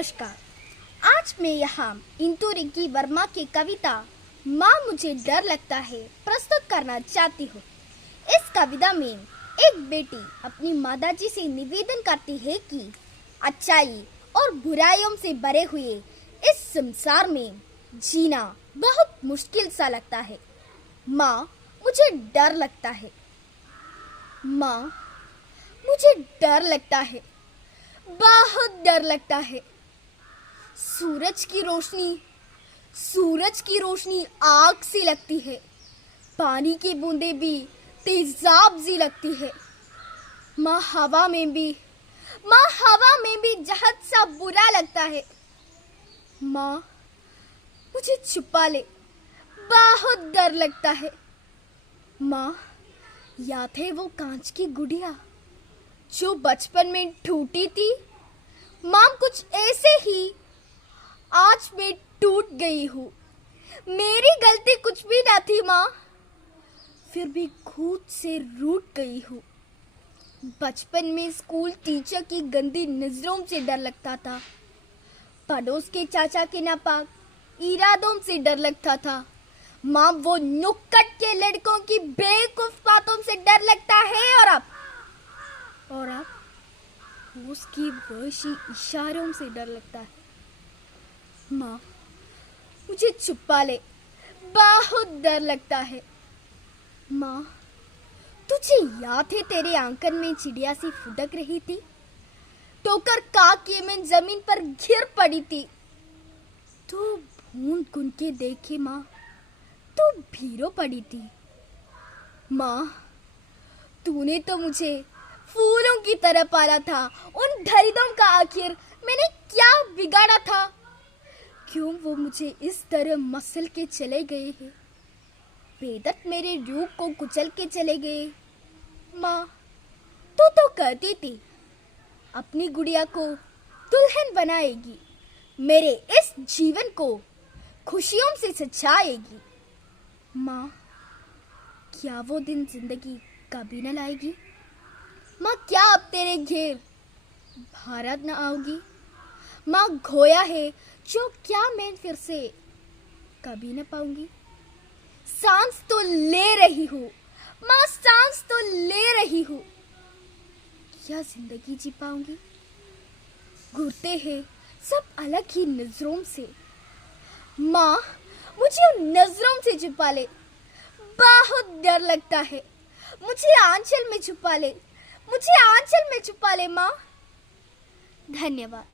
नमस्कार। आज मैं यहाँ इंदु रिंकी वर्मा की कविता माँ मुझे डर लगता है प्रस्तुत करना चाहती हूँ। इस कविता में एक बेटी अपनी माताजी से निवेदन करती है कि अच्छाई और बुराइयों से भरे हुए इस संसार में जीना बहुत मुश्किल सा लगता है। माँ मुझे डर लगता है। माँ मुझे डर लगता है, बहुत डर लगता है। सूरज की रोशनी आग सी लगती है। पानी की बूंदें भी तेजाब सी लगती है। माँ हवा में भी जहर सा बुरा लगता है। माँ मुझे छुपा ले, बहुत डर लगता है। माँ याद है वो कांच की गुड़िया जो बचपन में टूटी थी? माँ कुछ ऐसे ही आज मैं टूट गई हूँ। मेरी गलती कुछ भी ना थी माँ, फिर भी खुद से रूठ गई हूँ। बचपन में स्कूल टीचर की गंदी नजरों से डर लगता था। पड़ोस के चाचा के नापाक इरादों से डर लगता था। माँ वो नुक्कड़ के लड़कों की बेवकूफ बातों से डर लगता है। और अब उसकी वहशी इशारों से डर लगता है। माँ मुझे छुपा ले, बहुत डर लगता है। माँ तुझे याद है तेरे आंगन में चिड़िया सी फुदक रही थी? ठोकर खा के मैं जमीन पर गिर पड़ी थी। तू भून गुन के देखे माँ, तू भीरो पड़ी थी। माँ तूने तो मुझे फूलों की तरह पाला था। उन दरिद्रों का आखिर मैंने क्या बिगाड़ा था? क्यों वो मुझे इस तरह मसल के चले गए हैं? बेदत मेरे रूप को कुचल के चले गए। माँ तू तो कहती थी अपनी गुड़िया को दुल्हन बनाएगी, मेरे इस जीवन को खुशियों से सजाएगी। माँ क्या वो दिन जिंदगी कभी न लाएगी? माँ क्या अब तेरे घेर भारत न आओगी? माँ खोया है जो क्या मैं फिर से कभी न पाऊंगी। सांस तो ले रही हूँ माँ, सांस तो ले रही हूँ, क्या जिंदगी जी पाऊंगी? घूरते हैं सब अलग ही नजरों से। माँ मुझे उन नजरों से छुपा ले, बहुत डर लगता है। मुझे आंचल में छुपा ले, मुझे आंचल में छुपा ले माँ। धन्यवाद।